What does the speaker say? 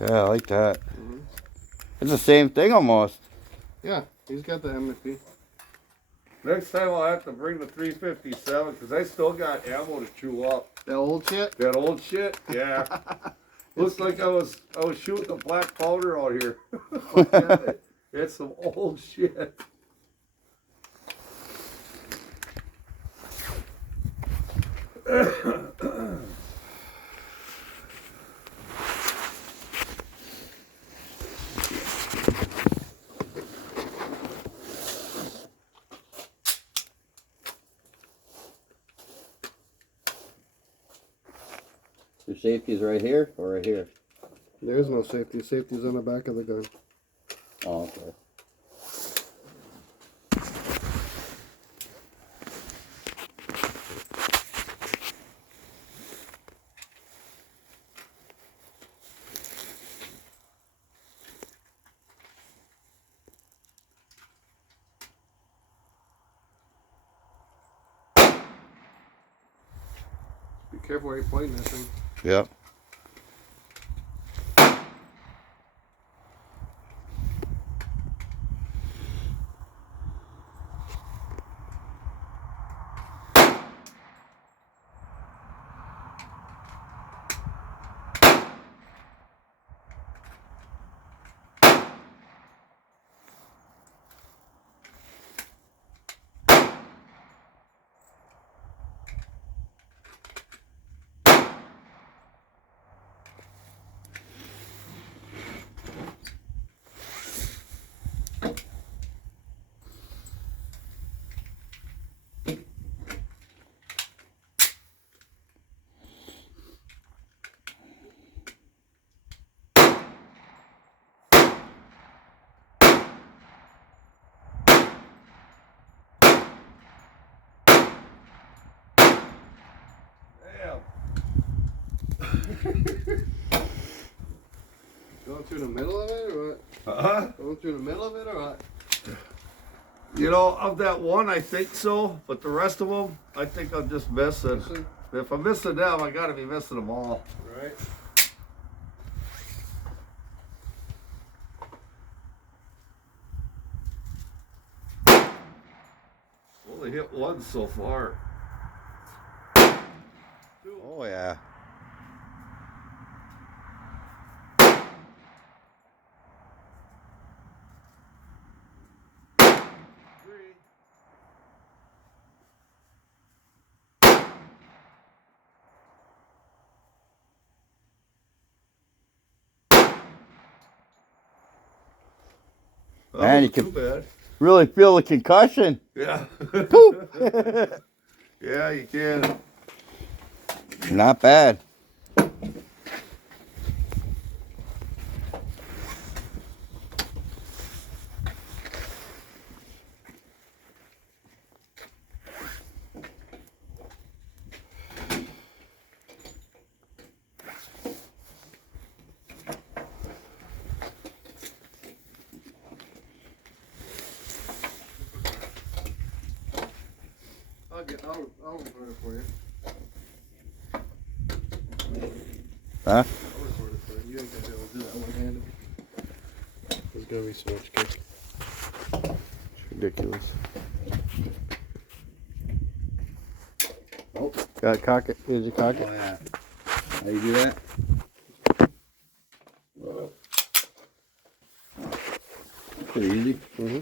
Yeah, I like that. Mm-hmm. It's the same thing almost. Yeah, he's got the MFP. Next time I'll have to bring the 357 because I still got ammo to chew up. That old shit? That old shit? Yeah. Looks like I was shooting a black powder out here. It's some old shit. Your safety's right here or right here? There is no safety. Safety's on the back of the gun. Oh, okay. Be careful where you're pointing that thing. Yep. Damn. Going through the middle of it or what? Uh-huh. Going through the middle of it or what? You know, of that one, I think so, but the rest of them, I think I'm just missing. If I'm missing them, I gotta be missing them all. Right. Only hit one so far. Oh, yeah. Three. Man, you Too can bad. really feel the concussion. Yeah. Poop. Yeah, you can. Not bad. I'll record it for you. Huh? I'll record it for you. You ain't gonna be able to do that one-handed. There's gonna be so much kick. It's ridiculous. Oh. Got to cock it. Here's your cock it. Oh, yeah. How you do that? Pretty easy. Mm-hmm.